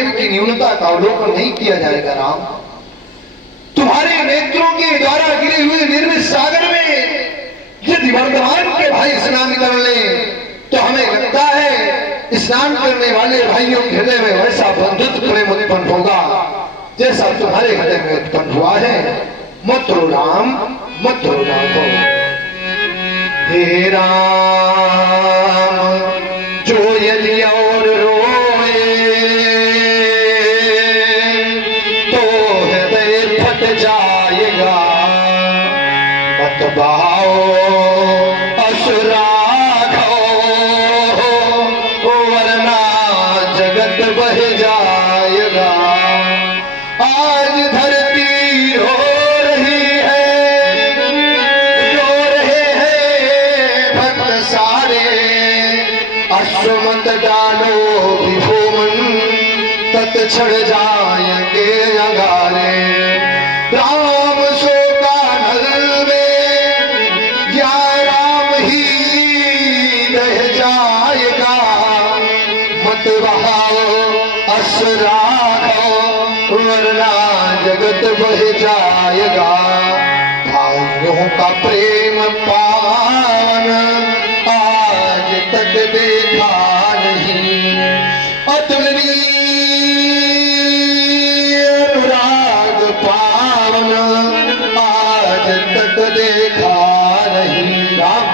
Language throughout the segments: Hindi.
प्रेम की न्यूनता का अवलोकन नहीं किया जाएगा राम। तुम्हारे नेत्रों के द्वारा गिरे हुए निर्मित सागर में यदि वर्तमान के भाई स्नान कर ले तो हमें लगता है स्नान करने वाले भाइयों के हृदय में वैसा बंधुत्व प्रेम उत्पन्न होगा जैसा तुम्हारे हृदय में उत्पन्न हुआ है। मत रो राम, मत रो राघव। हे राम जो यदि और रोए तो हृदय फट जाएगा। मत बहाओ असुराघो वरना जगत बह जाएगा। आज धरती रो रही है, रो रहे हैं भक्त सारे। अश्रु मत डालो विभूमन तत छड़ जाएंगे अंगारे। राम शोका नल में या राम ही रह जाएगा। मत बहाओ असुराघो वरना जगत बह जाएगा। भाइयों का प्रेम पावन आज तक देखा नहीं। अतुलनीय अनुराग पावन आज तक देखा नहीं। राम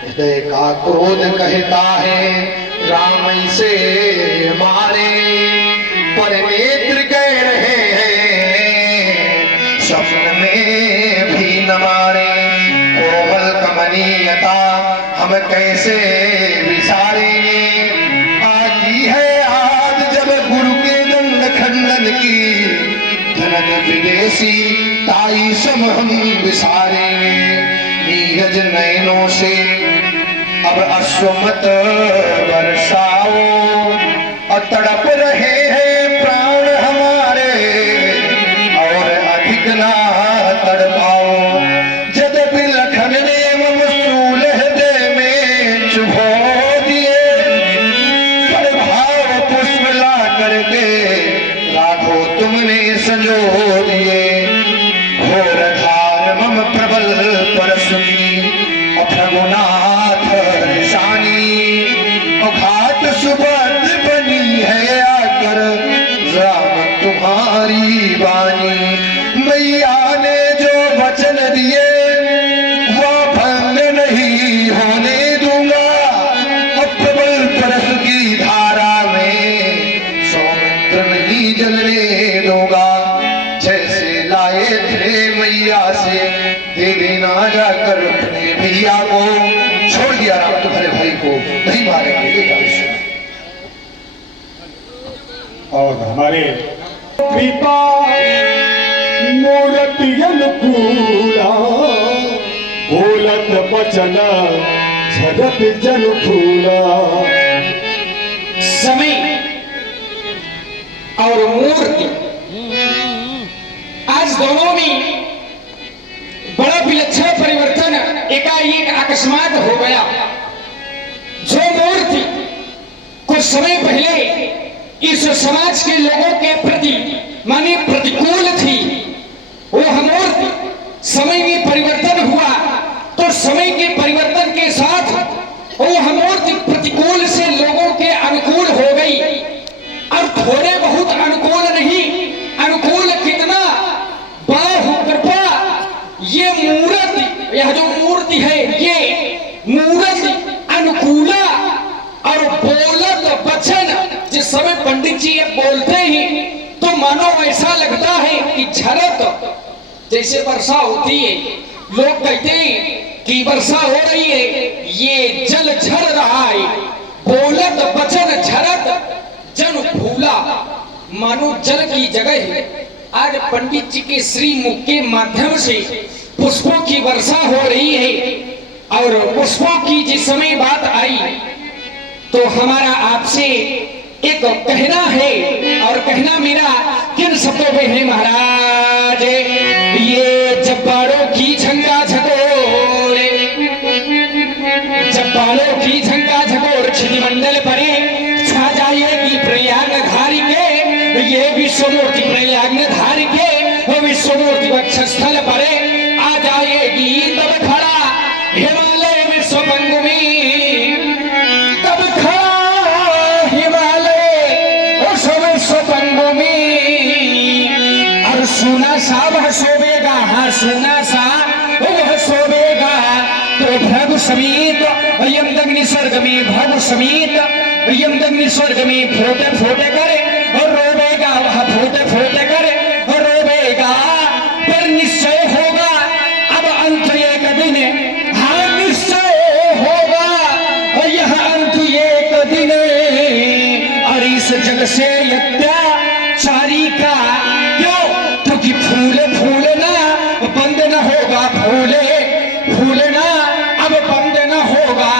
हृदय का क्रोध कहता है राम इसे मारे, पर नेत्र कह रहे हैं स्वप्न में भी न मारे। कोमल कमनीयता हम कैसे विसारेंगे। आती है आज जब गुरु के दंड खंडन की, धनन विदेशी ताई सम हम विसारेंगे। नीरज नयनों से अब अश्वमत बरसाओ, और तड़प रहे हैं प्राण हमारे और अधिक ना तड़पाओ। जद बिलखन ने मसूल हृदय में चुभो दिए, पर भाव पुष्प ला करके राघो तुमने संजो दिए। घोर धार मम प्रबल परसुनी अभ्रगुनाथ निशानी, घाट सुबह बनी है आकर राम तुम्हारी वाणी। मैया ने जो वचन दिए वह भंग नहीं होने दूंगा। प्रबल परस की धारा में सौमित्र नहीं जलने दूंगा। जैसे लाए थे मैया से दे देना जाकर अपने भैया को। छोड़ दिया राम तुम्हारे भाई को, नहीं मारेंगे। और हमारे पिता मूर्ति अनुकूला, बोलत बचन झरत जन फूला। समय और मूर्ति आज दोनों में बड़ा विलक्षण परिवर्तन एकाएक अकस्मात हो गया। जो मूर्ति कुछ समय पहले इस समाज के लोगों के प्रति माने प्रतिकूल थी, वह मूर्ति समय में परिवर्तन हुआ तो समय के परिवर्तन के साथ वह मूर्ति प्रतिकूल से लोगों के अनुकूल हो गई। और थोड़े बहुत अनुकूल नहीं, अनुकूल कितना बाहु कृपा। ये मूर्ति, यह जो मूर्ति है ये मूर्ति अनुकूला और बोलत वचन। जिस समय पंडित जी ये बोलते ही तो मानो ऐसा लगता है कि झरत जैसे वर्षा होती है। लोग कहते हैं कि वर्षा हो रही है, ये जल झर रहा है। बोलत वचन झरत जन फूला, मानो जल की जगह आज पंडित जी के श्री मुख के माध्यम से पुष्पों की वर्षा हो रही है। और पुष्पों की जिस समय बात आई तो हमारा आपसे एक कहना है, और कहना मेरा किन शब्दों में है महाराज। ये जब्बारों की झंगा झकोर, जब्बारों की झंगा झकोर क्षितिमंडल परे छा जाएगी प्रयाग धारी के। वक्षस्थल पर आ जाएगी तब खड़ा हिमालय विश्वबंगु में, तब खड़ा हिमालय उस विश्वबंगु में। और सुना सा वह सोवेगा, हाँ सुना सा वह सोवेगा, तो भृगु समेत यमदग्नि स्वर्ग में, भृगु समेत यमदग्नि स्वर्ग में फोटे फोटे करे और रोवेगा, वह फोटे फोटे करे और रोवेगा। पर निश्चय होगा अब अंत एक दिन, हाँ निश्चय होगा और यह अंत एक दिन। और इस जग से अत्याचारी का क्यों, क्योंकि फूले फूलना बंद न होगा, फूले फूलना अब बंद न होगा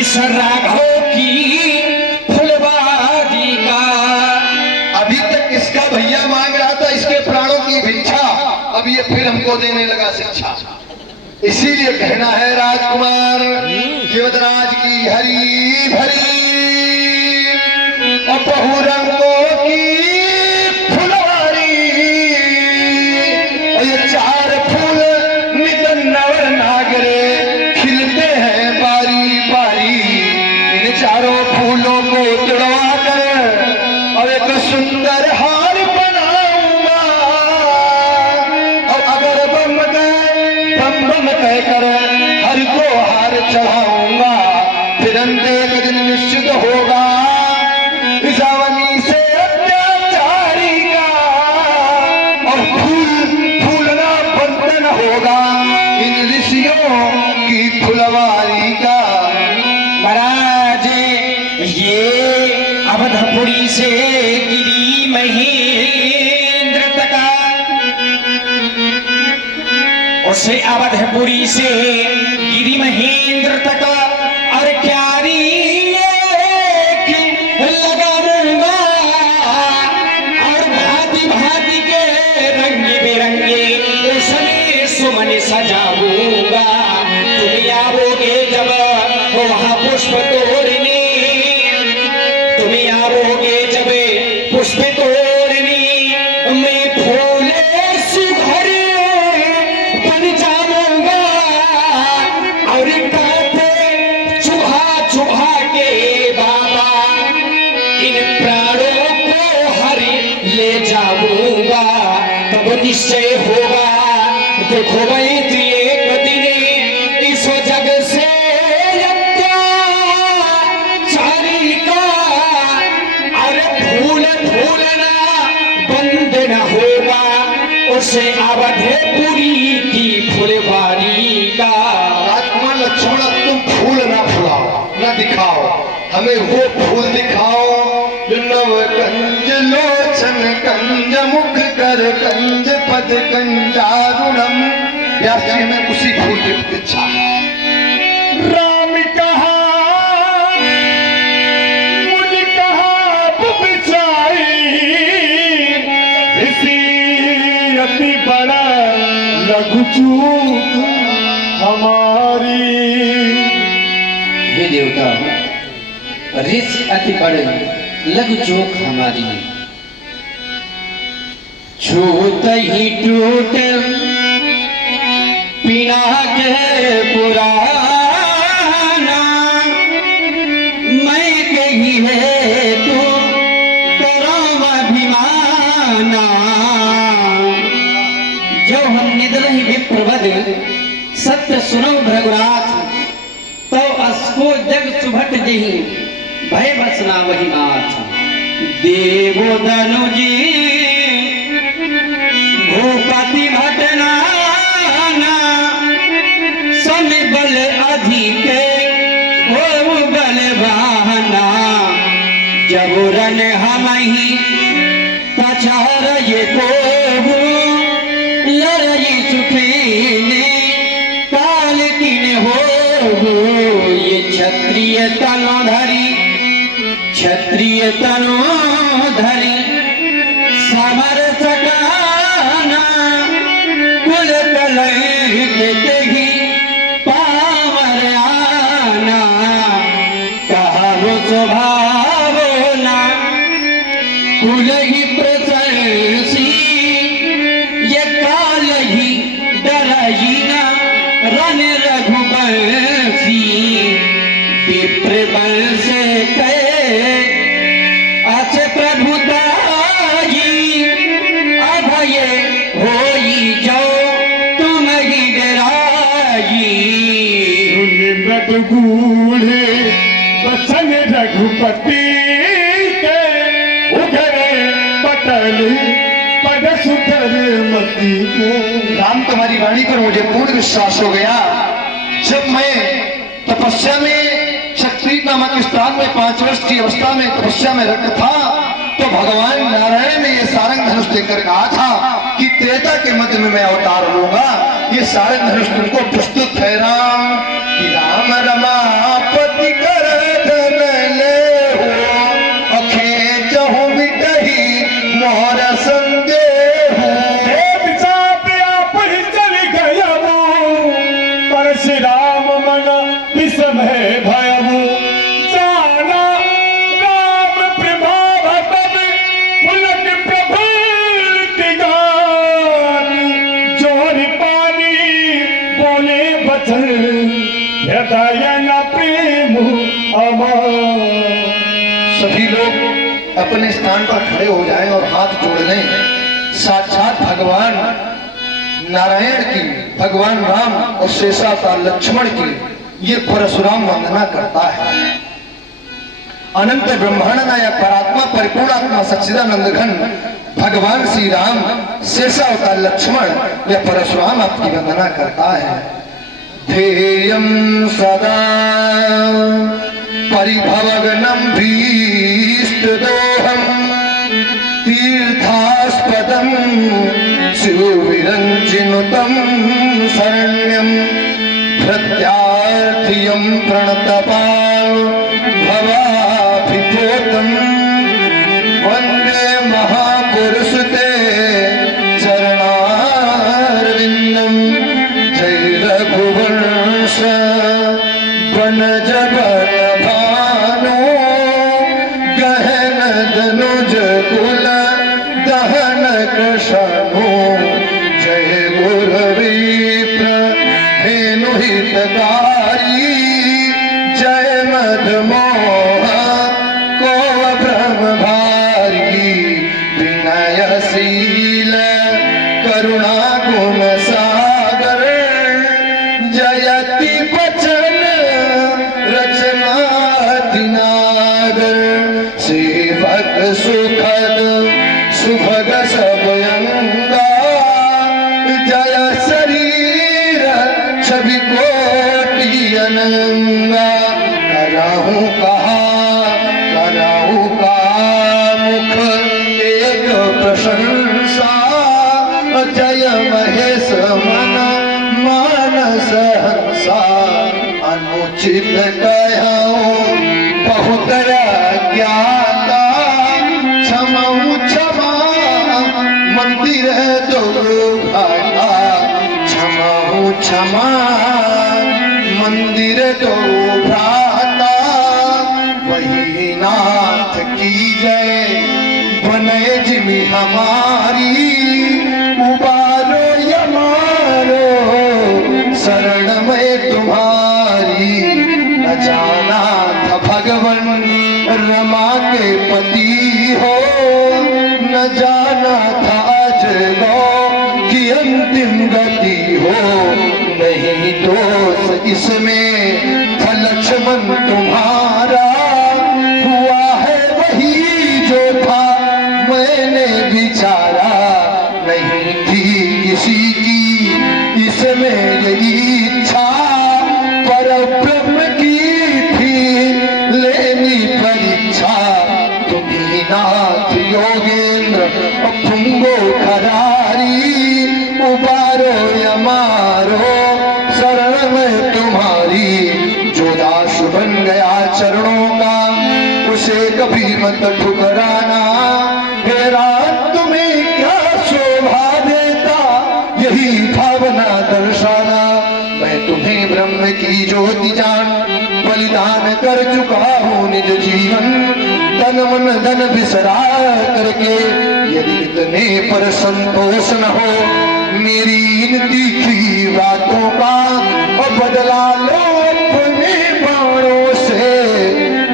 इस राघव की फुलवारी का। अभी तक इसका भैया मांग रहा था इसके प्राणों की भिक्षा, अब ये फिर हमको देने लगा शिक्षा। इसीलिए कहना है राजकुमार देवदराज की हरी भरी और बहुरंगों की फुलवारी, और ये चार फूल नित नवर नागरे खिलते हैं बारी बारी। इन चारों फूलों को तुड़वा कर और एक सुंदर हार बनाऊंगा, और अगर बम कहकर हर को हार चढ़ाऊंगा, फिर अंत एक दिन निश्चित होगा इस अवनी से अत्याचारी का, और फूलना बंद न होगा इन ऋषियों की फुलवारी का। महाराज ये अवधपुरी से गिरी महेंद्र तक, उसे अवधपुरी से गिरी महेंद्र तक और क्यारी लगाऊंगा, और भांति भांति के रंग बिरंगे उसमें सुमन सजाऊंगा। तुम आओगे जब वहाँ पुष्प तोड़ने, तुम आओगे जब पुष्प तोड़ने, मैं फूले सुघरे बन जाऊंगा, और कांटे चुभा चुभा के बाबा इन प्राणों को हरि ले जाऊंगा। तब निश्चय होगा, देखो भाई एक दिन इस जग से अत्याचारी का, अरे फूल फूलना बंद न होगा उसे अवधपुरी की फुलवारी का। राजकुमार लक्ष्मण तुम फूल ना फुलाओ ना दिखाओ, हमें वो फूल दिखाओ जो नव कंज लोचन कंज मुख कर कंज पद कंजारुणम। व्यास जी में उसी फूल की प्रतीक्षा है। राम कहा मुझ कहा बिचाई, इसी अति बड़ा लघु चूक हमारी। हे देवता, ऋषि अति बड़े लघु चूक हमारी। छूत ही टूट पिनाक पुराना, मैं कही है तू करम अभिमाना। जो हम निदलहि विप्रवद सत्य सुनो भृगुराज, तो असको जग सुभट जही भय बसना वही माथ। देवो दनुजी भूपति भटनाना, सम बल अधिक हो बलवाना। जबरन हम ही पचार ये को लड़ई चुके काल किन हो। ये क्षत्रिय तनो धरी, क्षत्रिय तनो धरी समर्थ गाना। कुल कलह के ही पावर आना, कहो स्वभाव ना कुल ही प्रशंसी। ये काल पति के उघरे पटल पद सुधर मती के। राम, तुम्हारी वाणी पर मुझे पूर्ण विश्वास हो गया। जब मैं तपस्या में शक्ति नामक स्थान में 5 वर्ष की अवस्था में तपस्या में रत था, तो भगवान नारायण ने यह सारंग धनुष देकर कहा था कि त्रेता के मध्य में मैं अवतार लूंगा। ये सारंग धनुष तुमको प्रस्तुत है राम। कि राम रमापति कर धन ले हो, अखेचहु मिटहि मोर संदेह। परशुराम मन विस्मय भयउ, जाना राम प्रभाव तब पुलक प्रफुल्लित गान। जोरि पानी बोले बचन, हृदय न प्रेम अमर। सभी लोग अपने स्थान पर खड़े हो जाएं और हाथ जोड़ लें। साक्षात भगवान नारायण की, भगवान राम और शेषावतार लक्ष्मण की ये परशुराम वंदना करता है। अनंत ब्रह्मांड नायक परात्मा परिपूर्णात्मा सच्चिदानंद घन भगवान श्री राम, शेषावतार लक्ष्मण, यह परशुराम आपकी वंदना करता है। ध्येयं सदा परिभवगनं भीष्टदोहम्, तीर्थास्पदं शिवविरञ्जिनुतं शरण्यं, भृत्यार्थियं प्रणतपाल भवाभिभूतं, वन्दे महापुरुष ते चरणारविन्दं। जय रघुवंश वनज बलभानु, गहन धनुज कुल दहन कृशनु। जय गुरवीप्र धेनु हितकारी, जय मदमोह को भ्रम भारी। विनयशील करुणा गुण सागर, जयति बचन रचना दिनागर। सेवक सुखद सुभग सबयंगा, जय शरीर छवि कोटि अनंगा। करहु का मुख एक प्रशंसा, जय महेश मन मानस हंसा। अनुचित कहूँ बहुत ज्ञाता, क्षमऊ क्षमा मंदिर दो भाता। क्षमऊ क्षमा मंदिर दो भ्राता, वही नाथ की जय बने जिमि हमारी। उबारो यमारो शरण में तुम्हारी, न जाना था भगवन रमा के पति हो, न जाना था आज गो की अंतिम गति हो। नहीं दोष इसमें था लक्ष्मण तुम्हारा, हुआ है वही जो था मैंने विचारा। नहीं थी किसी की इसमें यही इच्छा, पर ब्रह्म की थी लेनी परीक्षा। तुम्ही नाथ योगेंद्र पुंगो खरारी, उबारो यमारो शरण में तुम्हारी। जो दास बन गया चरणों का, उसे कभी मत ठुकराना। हे रात तुम्हें क्या शोभा देता, यही भावना दर्शाना। मैं तुम्हें ब्रह्म की ज्योति जान, बलिदान कर चुका हूँ निज जीवन। तन मन धन बिसरा करके, यदि इतने पर संतोष न हो मेरी इन तीखी बातों का, और बदला लो अपने बाणों से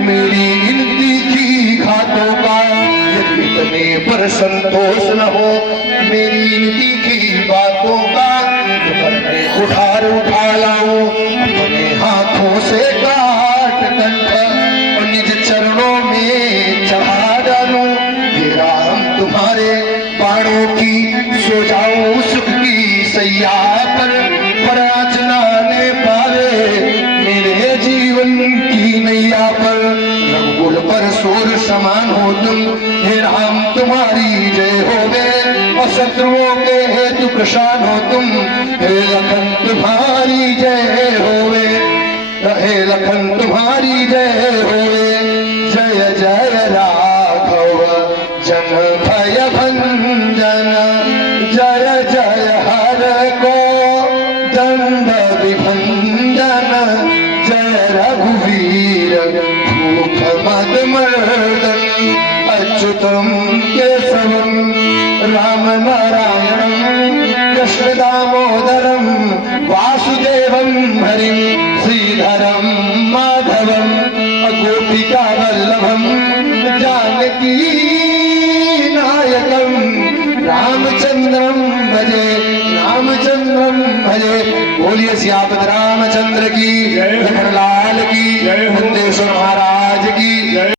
मेरी इन तीखी घातों का। यदि इतने पर संतोष न हो मेरी इन तीखी बातों का, तो करने उठार उठा लाऊं अपने हाथों से काट कंठ, और निज चरणों तुम्हारी जय होवे और शत्रुओं के हेतु प्रशान हो तुम। हे लखन तुम्हारी जय होवे, हे लखन तुम्हारी जय होवे। जय जय राघव जन भय भंजन, जय जय हर को दंड विभंजन। जय रघुवीर भूप मद मर्दन, अच्युतम केशवम राम नारायणम कृष्ण दामोदरम वासुदेवम हरिम श्रीधरम माधवम गोपिका वल्लभम जानकी नायकम रामचंद्रम भजे, रामचंद्रम भजे। बोलिए सियापत रामचंद्र की, लखन लाल की, नंदेश्वर महाराज की।